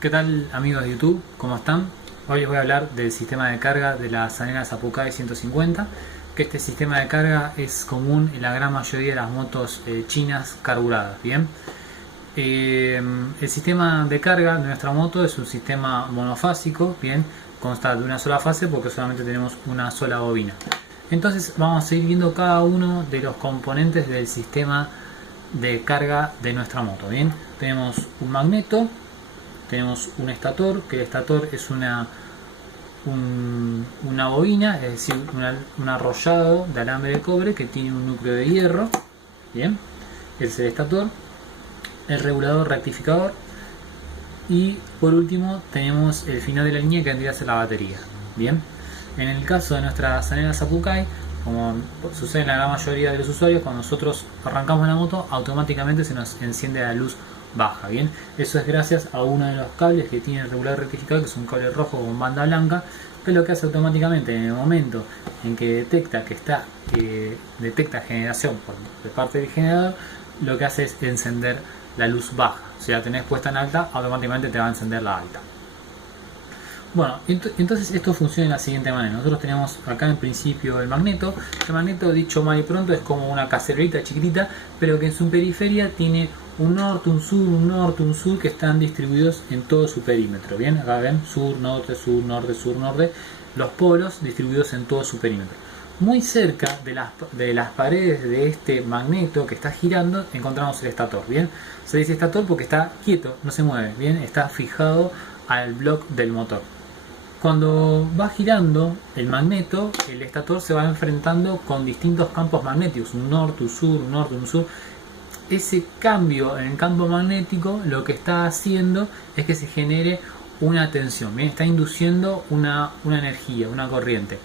¿Qué tal, amigos de YouTube? ¿Cómo están? Hoy les voy a hablar del sistema de carga de la Sanela Sapucai 150, que este sistema de carga es común en la gran mayoría de las motos chinas carburadas. Bien, el sistema de carga de nuestra moto es un sistema monofásico, bien, consta de una sola fase porque solamente tenemos una sola bobina. Entonces vamos a ir viendo cada uno de los componentes del sistema de carga de nuestra moto. Bien, tenemos un magneto, tenemos un estator, que el estator es una bobina, es decir, un arrollado de alambre de cobre que tiene un núcleo de hierro. Bien, ese es el estator, el regulador rectificador, y por último tenemos el final de la línea, que vendría a ser la batería. Bien, en el caso de nuestra Sanela Sapucai, como sucede en la gran mayoría de los usuarios, cuando nosotros arrancamos la moto automáticamente se nos enciende la luz baja. Bien, eso es gracias a uno de los cables que tiene el regulador rectificador, que es un cable rojo con banda blanca, que lo que hace automáticamente en el momento en que detecta que detecta generación de parte del generador, lo que hace es encender la luz baja. Si la tenés puesta en alta, automáticamente te va a encender la alta. Bueno, entonces esto funciona de la siguiente manera. Nosotros tenemos acá en principio el magneto. El magneto, dicho mal y pronto, es como una cacerolita chiquitita, pero que en su periferia tiene un norte, un sur, un norte, un sur, que están distribuidos en todo su perímetro. Bien, acá ven, sur, norte, sur, norte, los polos distribuidos en todo su perímetro. Muy cerca de las paredes de este magneto que está girando encontramos el estator. Bien, se dice estator porque está quieto, no se mueve. Bien, está fijado al bloque del motor. Cuando va girando el magneto, el estator se va enfrentando con distintos campos magnéticos, un norte, un sur, un norte, un sur. Ese cambio en el campo magnético lo que está haciendo es que se genere una tensión, ¿bien? Está induciendo una energía, una corriente.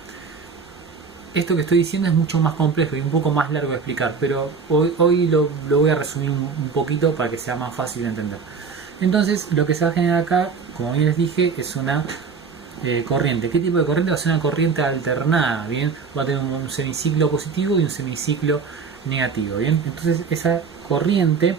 Esto que estoy diciendo es mucho más complejo y un poco más largo de explicar, pero hoy lo voy a resumir un poquito para que sea más fácil de entender. Entonces, lo que se va a generar acá, como bien les dije, es una corriente. ¿Qué tipo de corriente? Va a ser una corriente alternada. Bien, va a tener un semiciclo positivo y un semiciclo negativo. Bien, entonces esa corriente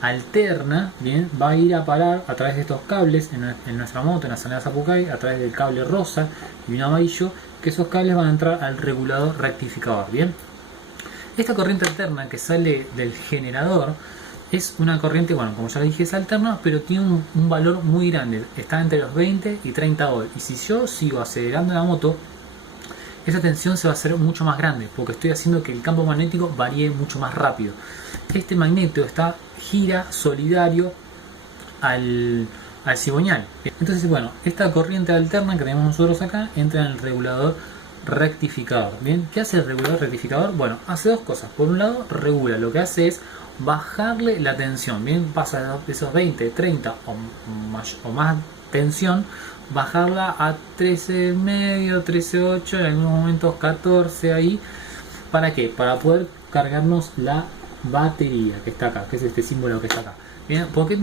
alterna, bien, va a ir a parar a través de estos cables en nuestra moto, en la Sanela Sapucai, a través del cable rosa y un amarillo, que esos cables van a entrar al regulador rectificador. Bien, esta corriente alterna que sale del generador es una corriente, bueno, como ya dije, es alterna, pero tiene un valor muy grande. Está entre los 20 y 30 volts. Y si yo sigo acelerando la moto, esa tensión se va a hacer mucho más grande, porque estoy haciendo que el campo magnético varíe mucho más rápido. Este magneto gira solidario al cigüeñal. Entonces, bueno, esta corriente alterna que tenemos nosotros acá entra en el regulador rectificador. Bien, ¿qué hace el regulador rectificador? Bueno, hace dos cosas. Por un lado, regula, lo que hace es bajarle la tensión. Bien, pasa de esos 20, 30 o más tensión, bajarla a 13,5, 13,8, en algunos momentos 14 ahí. ¿Para qué? Para poder cargarnos la batería que está acá, que es este símbolo que está acá. Bien, porque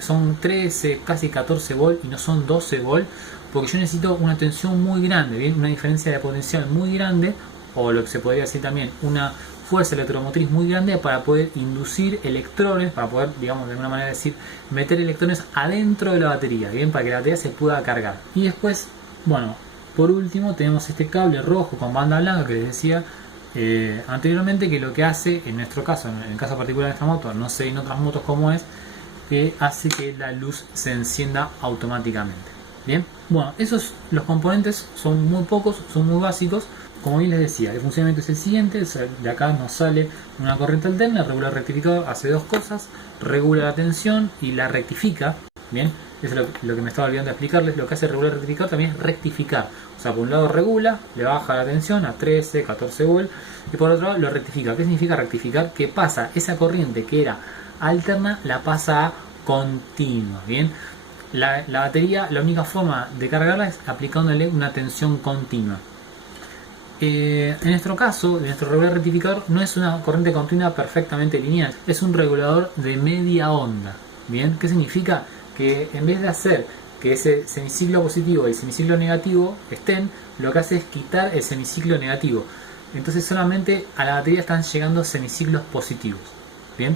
son 13, casi 14 volts y no son 12 volts, porque yo necesito una tensión muy grande, bien, una diferencia de potencial muy grande, o lo que se podría decir también una fuerza electromotriz muy grande, para poder inducir electrones, para poder, digamos, de alguna manera decir, meter electrones adentro de la batería, bien, para que la batería se pueda cargar. Y después, bueno, por último tenemos este cable rojo con banda blanca que les decía anteriormente, que lo que hace, en nuestro caso, en el caso particular de esta moto, no sé en otras motos cómo es, que hace que la luz se encienda automáticamente. Bien, bueno, los componentes son muy pocos, son muy básicos. Como bien les decía, el funcionamiento es el siguiente. De acá nos sale una corriente alterna. El regulador rectificador hace dos cosas: regula la tensión y la rectifica. Bien, eso es lo que me estaba olvidando de explicarles. Lo que hace el regulador rectificador también es rectificar. O sea, por un lado regula, le baja la tensión a 13, 14 volts, y por otro lado lo rectifica. ¿Qué significa rectificar? Que pasa esa corriente que era alterna, la pasa a continua. Bien, la batería, la única forma de cargarla es aplicándole una tensión continua. En nuestro caso, nuestro regulador rectificador no es una corriente continua perfectamente lineal, es un regulador de media onda. Bien, ¿qué significa? Que en vez de hacer que ese semiciclo positivo y el semiciclo negativo estén, lo que hace es quitar el semiciclo negativo. Entonces solamente a la batería están llegando semiciclos positivos. Bien,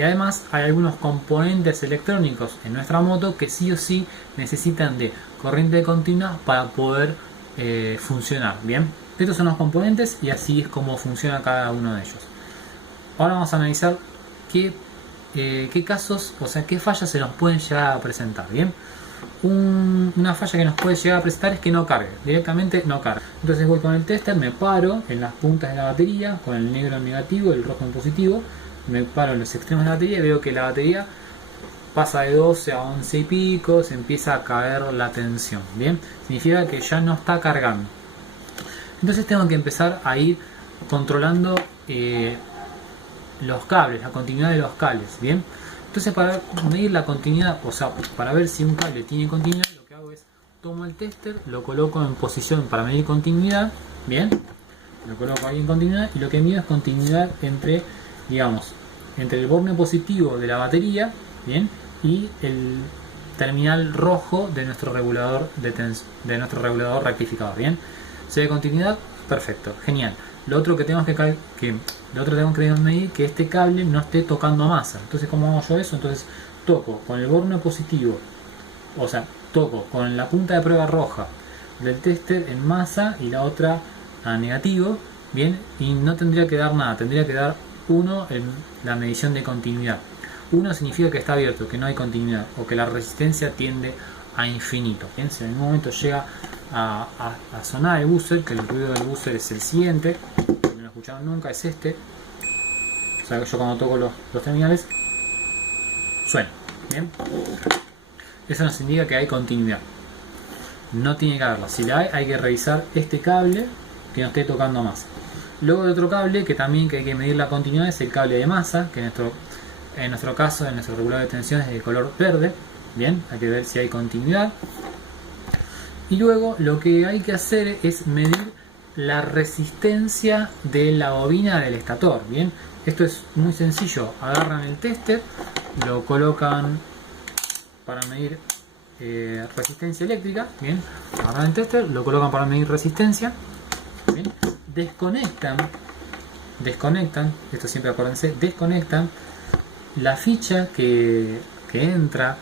Y además hay algunos componentes electrónicos en nuestra moto que sí o sí necesitan de corriente continua para poder funcionar. Bien, estos son los componentes y así es como funciona cada uno de ellos. Ahora vamos a analizar qué casos, o sea, qué fallas se nos pueden llegar a presentar. Bien, una falla que nos puede llegar a presentar es que no cargue, directamente no carga. Entonces voy con el tester, me paro en las puntas de la batería, con el negro en negativo y el rojo en positivo, me paro en los extremos de la batería y veo que la batería pasa de 12 a 11 y pico, se empieza a caer la tensión. Bien, significa que ya no está cargando. Entonces tengo que empezar a ir controlando los cables, la continuidad de los cables. Bien, entonces para medir la continuidad, o sea, para ver si un cable tiene continuidad, lo que hago es tomo el tester, lo coloco en posición para medir continuidad. Bien, lo coloco ahí en continuidad y lo que mido es continuidad entre, digamos, entre el borne positivo de la batería, bien, y el terminal rojo de nuestro regulador de nuestro regulador rectificador. Bien, se ve continuidad, perfecto, genial. Lo otro que tenemos que medir que este cable no esté tocando masa. Entonces, ¿cómo hago yo eso? Entonces toco con el borne positivo, o sea, toco con la punta de prueba roja del tester en masa y la otra a negativo. Bien, y no tendría que dar nada, tendría que dar 1 en la medición de continuidad. 1 significa que está abierto, que no hay continuidad, o que la resistencia tiende a infinito. Bien, si en algún momento llega a sonar el buzzer, que el ruido del buzzer es el siguiente, no lo he escuchado nunca, es este. O sea que yo cuando toco los terminales suena. Bien, eso nos indica que hay continuidad. No tiene que haberla. Si la hay que revisar este cable que no esté tocando masa. Luego de otro cable que también que hay que medir la continuidad es el cable de masa, que en nuestro caso, en nuestro regulador de tensión es de color verde. Bien, hay que ver si hay continuidad. Y luego lo que hay que hacer es medir la resistencia de la bobina del estator. Bien, esto es muy sencillo. Agarran el tester, lo colocan para medir resistencia eléctrica. Bien, agarran el tester, lo colocan para medir resistencia. Bien, desconectan, esto siempre acuérdense, desconectan la ficha que entra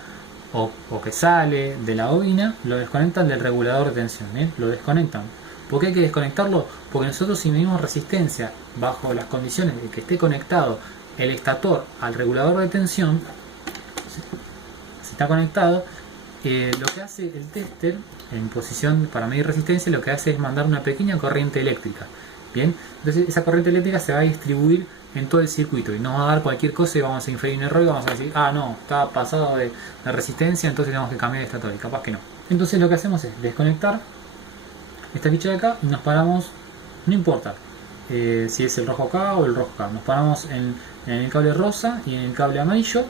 o que sale de la bobina, lo desconectan del regulador de tensión. Lo desconectan. ¿Por qué hay que desconectarlo? Porque nosotros, si medimos resistencia bajo las condiciones de que esté conectado el estator al regulador de tensión, si está conectado, lo que hace el tester en posición para medir resistencia, lo que hace es mandar una pequeña corriente eléctrica. Bien, entonces esa corriente eléctrica se va a distribuir en todo el circuito y nos va a dar cualquier cosa y vamos a inferir un error y vamos a decir, ah no, está pasado de resistencia, entonces tenemos que cambiar el estator, y capaz que no. Entonces lo que hacemos es desconectar esta ficha de acá y nos paramos, no importa si es el rojo acá o el rojo acá, nos paramos en el cable rosa y en el cable amarillo.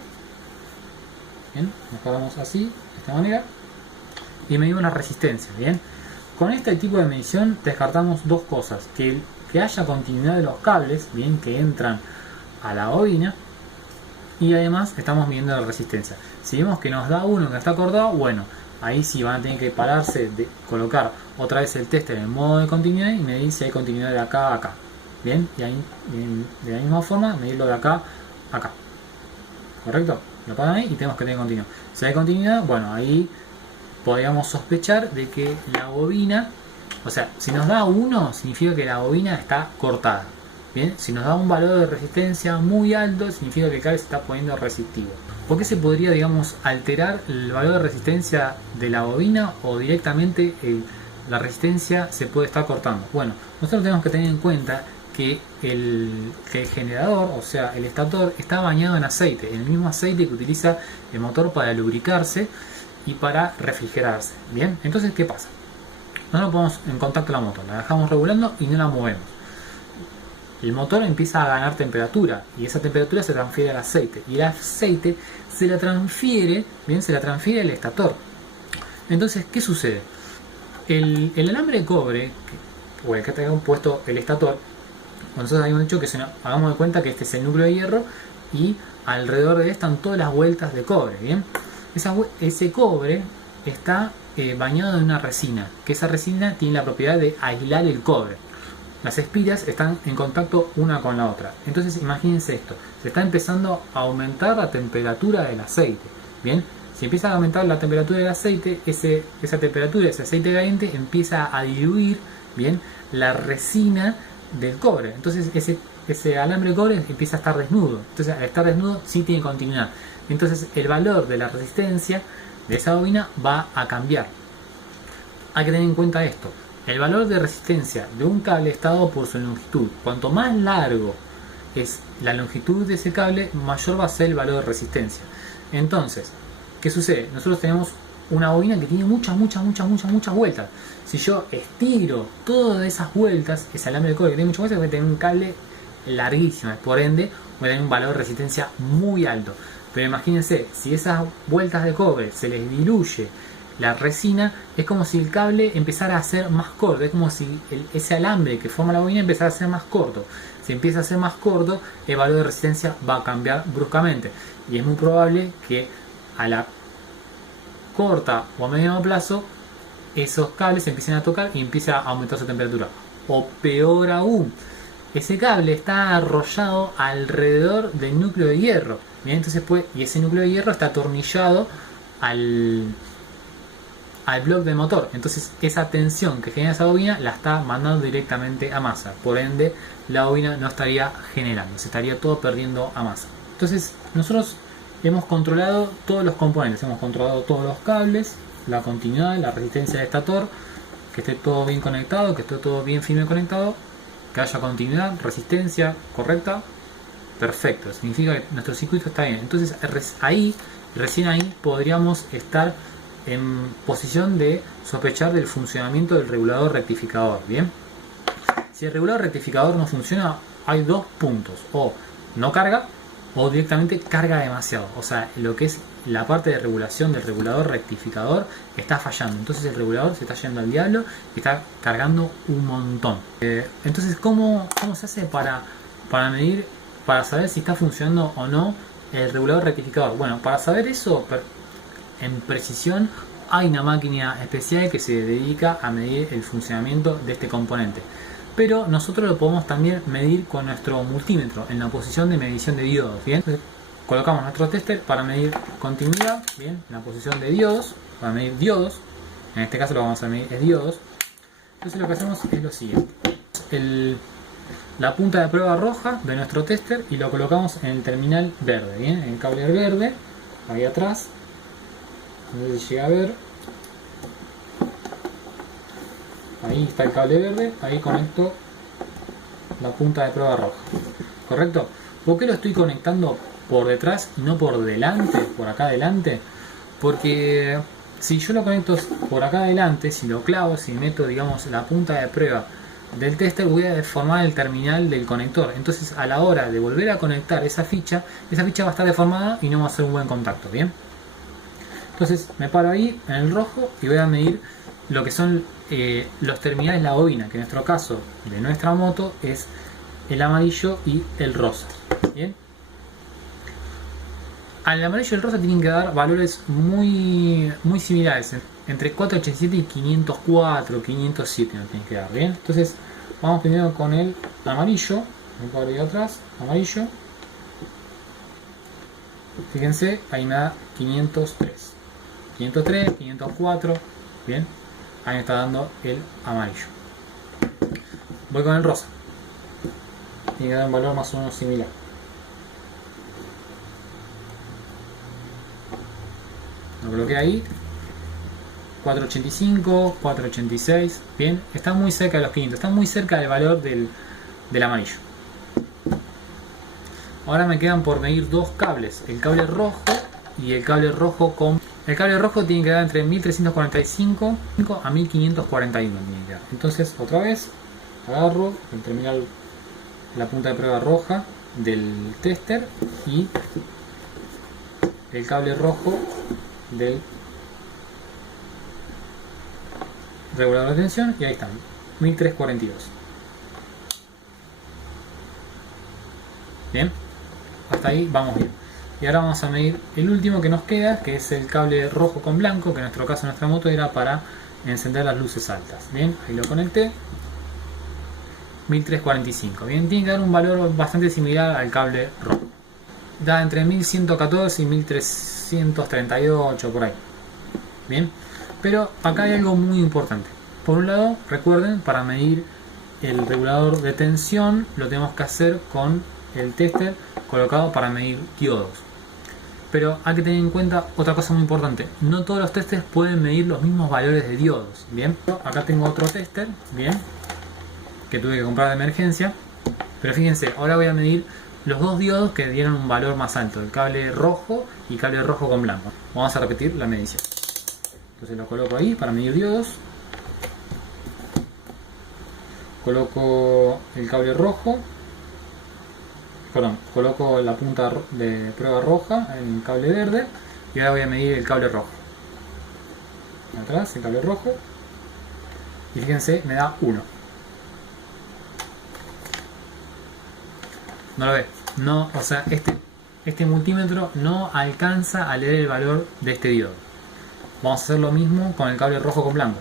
Bien, nos paramos así, de esta manera, y medimos la resistencia. Bien, con este tipo de medición descartamos dos cosas: que haya continuidad de los cables, bien, que entran a la bobina, y además estamos midiendo la resistencia. Si vemos que nos da uno que está acordado, bueno, ahí sí van a tener que pararse, de colocar otra vez el tester en el modo de continuidad y medir si hay continuidad de acá a acá. Bien, y ahí de la misma forma medirlo de acá a acá. ¿Correcto? Lo paran ahí y tenemos que tener continuidad. Si hay continuidad, bueno, ahí podríamos sospechar de que la bobina, o sea, si nos da 1 significa que la bobina está cortada. Bien, si nos da un valor de resistencia muy alto significa que el cable se está poniendo resistivo. ¿Por qué se podría, digamos, alterar el valor de resistencia de la bobina o directamente la resistencia se puede estar cortando? Bueno, nosotros tenemos que tener en cuenta que el generador, o sea, el estator, está bañado en aceite, en el mismo aceite que utiliza el motor para lubricarse y para refrigerarse. Bien, entonces, ¿qué pasa? Nosotros ponemos en contacto la moto, la dejamos regulando y no la movemos. El motor empieza a ganar temperatura y esa temperatura se transfiere al aceite y el aceite se la transfiere al estator. Entonces, ¿qué sucede? El alambre de cobre, o el que tenga puesto el estator, nosotros habíamos dicho que hagamos de cuenta que este es el núcleo de hierro y alrededor de él están todas las vueltas de cobre. Bien, ese cobre está bañado en una resina, que esa resina tiene la propiedad de aislar el cobre. las espiras están en contacto una con la otra. Entonces imagínense esto, se está empezando a aumentar la temperatura del aceite. Bien, si empieza a aumentar la temperatura del aceite, esa temperatura, ese aceite caliente empieza a diluir, bien, la resina del cobre. Entonces ese alambre de cobre empieza a estar desnudo. Entonces al estar desnudo sí tiene continuidad. Entonces el valor de la resistencia de esa bobina va a cambiar. Hay que tener en cuenta esto. El valor de resistencia de un cable está dado por su longitud. Cuanto más largo es la longitud de ese cable, mayor va a ser el valor de resistencia. Entonces, ¿qué sucede? Nosotros tenemos una bobina que tiene muchas vueltas. Si yo estiro todas esas vueltas, ese alambre de cobre que tiene muchas vueltas, voy a tener un cable larguísimo. Por ende, voy a tener un valor de resistencia muy alto. Pero imagínense, si esas vueltas de cobre se les diluye la resina, es como si el cable empezara a ser más corto. Es como si ese alambre que forma la bobina empezara a ser más corto. Si empieza a ser más corto, el valor de resistencia va a cambiar bruscamente. Y es muy probable que a la corta o a mediano plazo esos cables empiecen a tocar y empiece a aumentar su temperatura. O peor aún, ese cable está arrollado alrededor del núcleo de hierro. Bien, entonces y ese núcleo de hierro está atornillado al bloque de motor. Entonces esa tensión que genera esa bobina la está mandando directamente a masa. Por ende, la bobina no estaría generando, se estaría todo perdiendo a masa. Entonces nosotros hemos controlado todos los componentes, hemos controlado todos los cables, la continuidad, la resistencia del estator, que esté todo bien conectado, que esté todo bien firme conectado, que haya continuidad, resistencia correcta. Perfecto, significa que nuestro circuito está bien. Entonces recién ahí podríamos estar en posición de sospechar del funcionamiento del regulador rectificador. Bien, si el regulador rectificador no funciona, hay dos puntos: o no carga o directamente carga demasiado. O sea, lo que es la parte de regulación del regulador rectificador está fallando. Entonces el regulador se está yendo al diablo y está cargando un montón. Entonces, ¿cómo se hace para medir, para saber si está funcionando o no el regulador rectificador? Bueno, para saber eso en precisión, hay una máquina especial que se dedica a medir el funcionamiento de este componente. Pero nosotros lo podemos también medir con nuestro multímetro en la posición de medición de diodos. Bien, entonces, colocamos nuestro tester para medir continuidad. Bien, en la posición de diodos, para medir diodos. En este caso lo vamos a medir es diodos. Entonces lo que hacemos es lo siguiente: la punta de prueba roja de nuestro tester y lo colocamos en el terminal verde. Bien, en el cable verde, ahí atrás. No sé si llega a ver. Ahí está el cable verde, ahí conecto la punta de prueba roja. ¿Correcto? ¿Por qué lo estoy conectando por detrás y no por delante, por acá adelante? Porque si yo lo conecto por acá adelante, si lo clavo, si meto, digamos, la punta de prueba del tester, voy a deformar el terminal del conector. Entonces, a la hora de volver a conectar esa ficha va a estar deformada y no va a ser un buen contacto. Bien. Entonces me paro ahí en el rojo y voy a medir lo que son los terminales de la bobina, que en nuestro caso de nuestra moto es el amarillo y el rosa. Bien, al amarillo y el rosa tienen que dar valores muy similares, entre 487 y 504, 507 nos tienen que dar. Bien, entonces vamos primero con el amarillo, me paro ahí atrás, amarillo. Fíjense, ahí me da 503, 504, bien, ahí me está dando el amarillo. Voy con el rosa, tiene que dar un valor más o menos similar. Lo coloqué ahí, 485, 486, bien, está muy cerca de los 500, está muy cerca del valor del amarillo. Ahora me quedan por medir dos cables, el cable rojo y el cable rojo con... El cable rojo tiene que dar entre 1345 a 1541. Entonces, otra vez, agarro el terminal, la punta de prueba roja del tester y el cable rojo del regulador de tensión, y ahí están, 1342. Bien, hasta ahí vamos bien. Y ahora vamos a medir el último que nos queda, que es el cable rojo con blanco, que en nuestro caso, nuestra moto era para encender las luces altas. Bien, ahí lo conecté. 1345. Bien, tiene que dar un valor bastante similar al cable rojo. Da entre 1114 y 1338 por ahí. Bien, pero acá hay algo muy importante. Por un lado, recuerden, para medir el regulador de tensión lo tenemos que hacer con el tester colocado para medir diodos. Pero hay que tener en cuenta otra cosa muy importante: no todos los testers pueden medir los mismos valores de diodos. Bien, acá tengo otro tester, bien, que tuve que comprar de emergencia. Pero fíjense, ahora voy a medir los dos diodos que dieron un valor más alto, el cable rojo y cable rojo con blanco. Vamos a repetir la medición. Entonces lo coloco ahí para medir diodos. Coloco el cable rojo, perdón, coloco la punta de prueba roja en el cable verde y ahora voy a medir el cable rojo. Atrás el cable rojo y fíjense, me da 1. No lo ve, no, o sea, este multímetro no alcanza a leer el valor de este diodo. Vamos a hacer lo mismo con el cable rojo con blanco.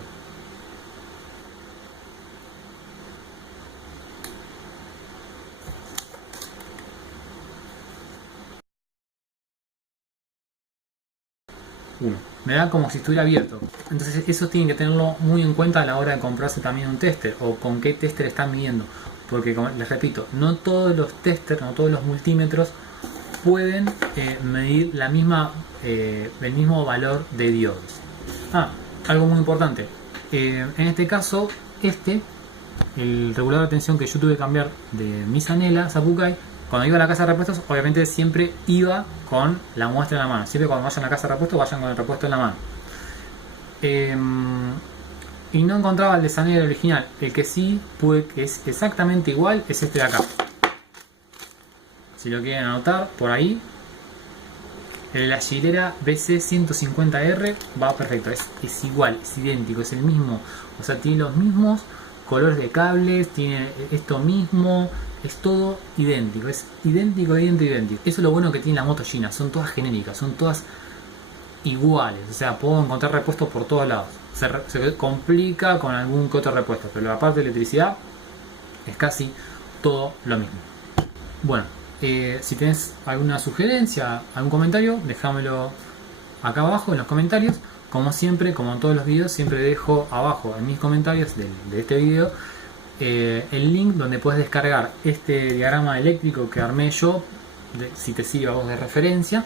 Me da como si estuviera abierto. Entonces eso tienen que tenerlo muy en cuenta a la hora de comprarse también un tester, o con qué tester están midiendo, porque como les repito, no todos los testers, no todos los multímetros pueden medir la misma, el mismo valor de diodos. Algo muy importante, en este caso el regulador de tensión que yo tuve que cambiar de mi Sanela Sapucay, cuando iba a la casa de repuestos, obviamente siempre iba con la muestra en la mano. Siempre cuando vayan a la casa de repuestos, vayan con el repuesto en la mano. Y no encontraba el de Sanela original. El que sí pude, que es exactamente igual, es este de acá. Si lo quieren anotar, por ahí. El de la Gilera BC150R va perfecto. Es igual, es idéntico, es el mismo. O sea, tiene los mismos colores de cables, tiene esto mismo. Es todo idéntico, es idéntico. Eso es lo bueno que tiene la moto Gina, son todas genéricas, son todas iguales, o sea, puedo encontrar repuestos por todos lados. Se complica con algún que otro repuesto, pero la parte de electricidad es casi todo lo mismo. Bueno, si tienes alguna sugerencia, algún comentario, déjamelo acá abajo en los comentarios. Como siempre, como en todos los videos, siempre dejo abajo en mis comentarios de este video el link donde puedes descargar este diagrama eléctrico que armé yo, si te sirve a vos de referencia,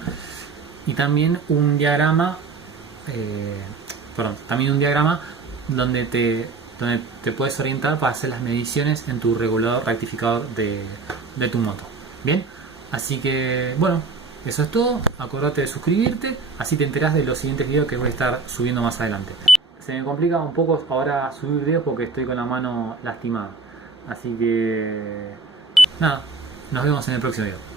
y también un diagrama donde te puedes orientar para hacer las mediciones en tu regulador rectificador de tu moto. Bien, así que bueno, eso es todo. Acordate de suscribirte, así te enterás de los siguientes videos que voy a estar subiendo más adelante. Se me complica un poco ahora subir videos porque estoy con la mano lastimada. Así que nada, nos vemos en el próximo video.